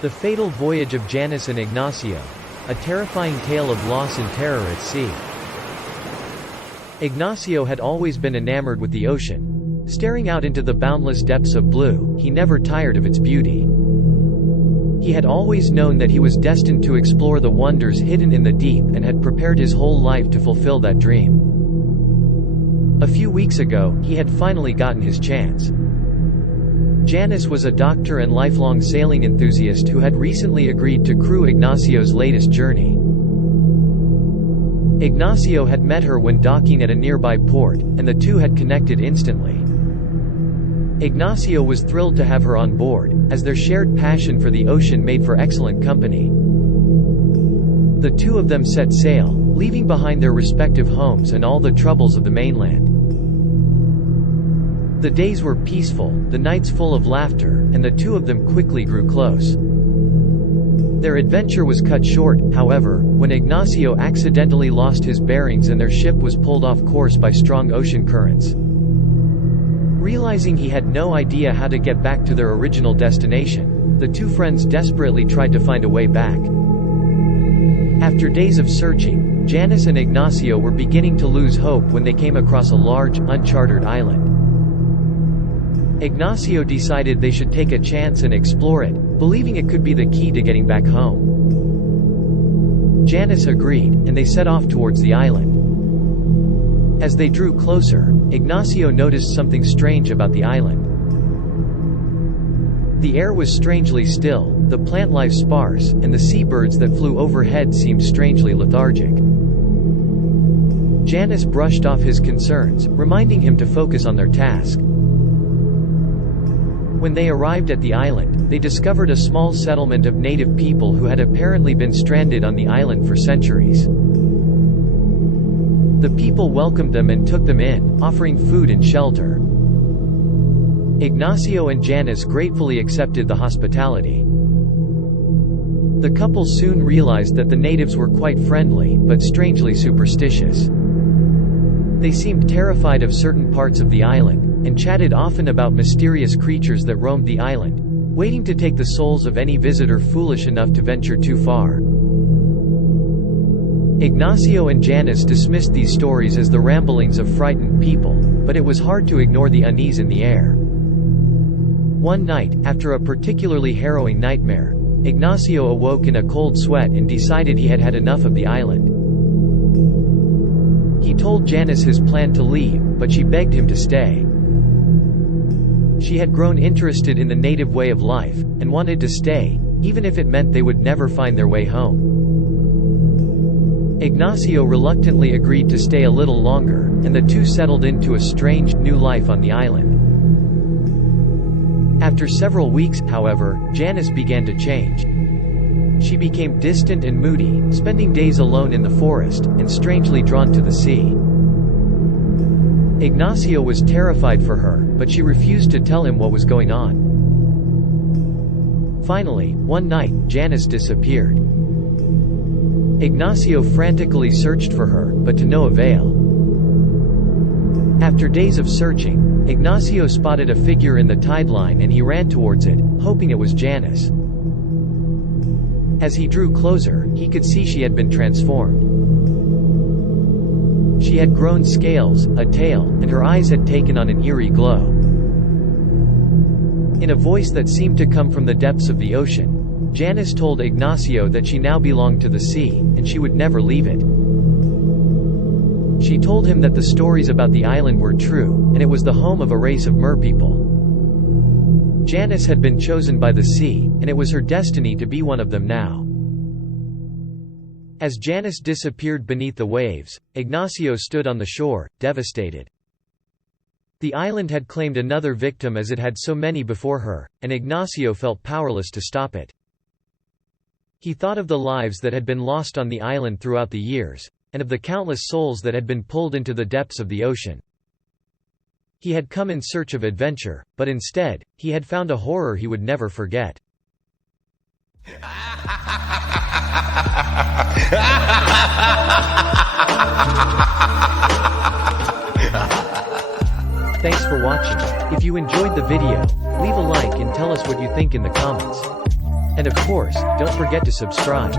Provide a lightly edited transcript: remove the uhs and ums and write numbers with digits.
The Fatal Voyage of Janice and Ignacio. A terrifying tale of loss and terror at sea. Ignacio had always been enamored with the ocean. Staring out into the boundless depths of blue, he never tired of its beauty. He had always known that he was destined to explore the wonders hidden in the deep and had prepared his whole life to fulfill that dream. A few weeks ago, he had finally gotten his chance. Janice was a doctor and lifelong sailing enthusiast who had recently agreed to crew Ignacio's latest journey. Ignacio had met her when docking at a nearby port, and the two had connected instantly. Ignacio was thrilled to have her on board, as their shared passion for the ocean made for excellent company. The two of them set sail, leaving behind their respective homes and all the troubles of the mainland. The days were peaceful, the nights full of laughter, and the two of them quickly grew close. Their adventure was cut short, however, when Ignacio accidentally lost his bearings and their ship was pulled off course by strong ocean currents. Realizing he had no idea how to get back to their original destination, the two friends desperately tried to find a way back. After days of searching, Janice and Ignacio were beginning to lose hope when they came across a large, uncharted island. Ignacio decided they should take a chance and explore it, believing it could be the key to getting back home. Janice agreed, and they set off towards the island. As they drew closer, Ignacio noticed something strange about the island. The air was strangely still, the plant life sparse, and the seabirds that flew overhead seemed strangely lethargic. Janice brushed off his concerns, reminding him to focus on their task. When they arrived at the island, they discovered a small settlement of native people who had apparently been stranded on the island for centuries. The people welcomed them and took them in, offering food and shelter. Ignacio and Janice gratefully accepted the hospitality. The couple soon realized that the natives were quite friendly, but strangely superstitious. They seemed terrified of certain parts of the island, and chatted often about mysterious creatures that roamed the island, waiting to take the souls of any visitor foolish enough to venture too far. Ignacio and Janice dismissed these stories as the ramblings of frightened people, but it was hard to ignore the unease in the air. One night, after a particularly harrowing nightmare, Ignacio awoke in a cold sweat and decided he had had enough of the island. He told Janice his plan to leave, but she begged him to stay. She had grown interested in the native way of life, and wanted to stay, even if it meant they would never find their way home. Ignacio reluctantly agreed to stay a little longer, and the two settled into a strange, new life on the island. After several weeks, however, Janice began to change. She became distant and moody, spending days alone in the forest, and strangely drawn to the sea. Ignacio was terrified for her, but she refused to tell him what was going on. Finally, one night, Janice disappeared. Ignacio frantically searched for her, but to no avail. After days of searching, Ignacio spotted a figure in the tide line and he ran towards it, hoping it was Janice. As he drew closer, he could see she had been transformed. She had grown scales, a tail, and her eyes had taken on an eerie glow. In a voice that seemed to come from the depths of the ocean, Janice told Ignacio that she now belonged to the sea, and she would never leave it. She told him that the stories about the island were true, and it was the home of a race of merpeople. Janice had been chosen by the sea, and it was her destiny to be one of them now. As Janice disappeared beneath the waves, Ignacio stood on the shore, devastated. The island had claimed another victim as it had so many before her, and Ignacio felt powerless to stop it. He thought of the lives that had been lost on the island throughout the years, and of the countless souls that had been pulled into the depths of the ocean. He had come in search of adventure, but instead, he had found a horror he would never forget. Thanks for watching. If you enjoyed the video, leave a like and tell us what you think in the comments. And of course, don't forget to subscribe.